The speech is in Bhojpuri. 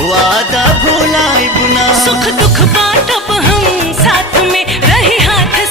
वादा भुलाए बुना। सुख दुख बांटब हम साथ में, रही हाथ